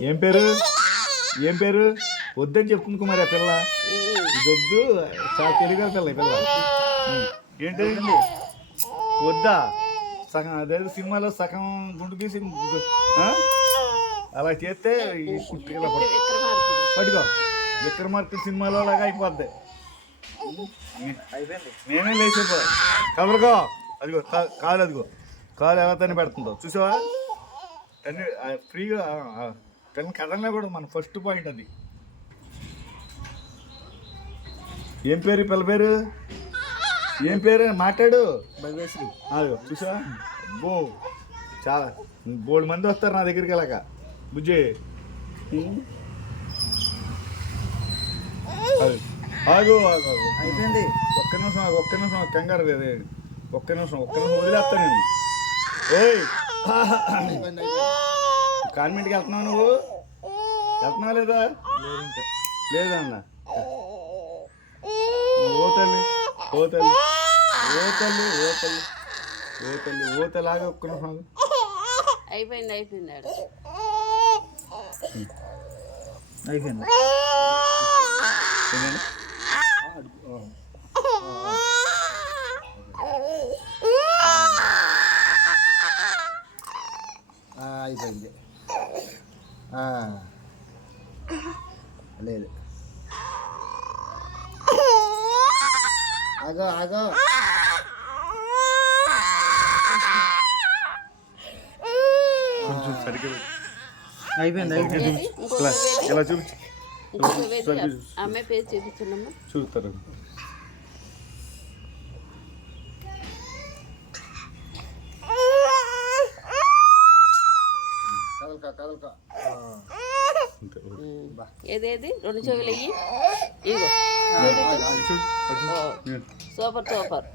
ఏం పేరు? ఏం పేరు? వద్దని చెప్తుంది కుమారి ఆ పిల్ల. వద్దు చాలా తెలివిగా పిల్ల ఈ పిల్ల. ఏంటి? వద్దా? సగం అదే సినిమాలో సగం గుండు తీసి అలా చేస్తే ఇలా పట్టుకో. విక్రమార్కుడు సినిమాలో లాగా అయిపోద్ది. నేనే లేచిపో. కబరుకో. అదిగో కా- కాలు అదిగో. కాలు ఎలా తని పెడుతుందో చూసావా తన్ని ఫ్రీగా తను కదలనే కూడా మన ఫస్ట్ పాయింట్ అది. ఏం పేరు పిల్ల పేరు? ఏం పేరు? మాట్లాడు. అదిగో చూసావా అబ్బో చాలా. బోడు మంది వస్తారు నా దగ్గరికి అలాగా. బుజ్జి. అది. ఆగు ఆగు ఆగు. అయిపోయింది. ఒక్క నిమిషం ఆగు, ఒక్క నిమిషం కంగారు లేదు ఒక్క నిమిషం ఒక్క నిమిషం వదిలేస్తా నేను. ఏయ్. కాన్వెంట్కి వెళ్తున్నావు నువ్వు? వెళ్తున్నావా లేదా? లేదు అన్న ఓ తల్లి ఓ తల్లి ఓ తల్లి ఓ తల్లి ఓ తల్లి ఓ తల్లి ఆగు, ఒక్క నిమిషం ఆగు. అయిపోయింది? అయిపోయింది? అయిపోయింది అయిపోయింది. లేదు. ఆగో ఆగో. కొంచెం సరిగ్గా. అయిపోయింది? అయిపోయింది ఇలా చూపించు కదలక కదలక. అంతే. ఏదేది? రెండు చెవులు ఇగో చూడు. Super super.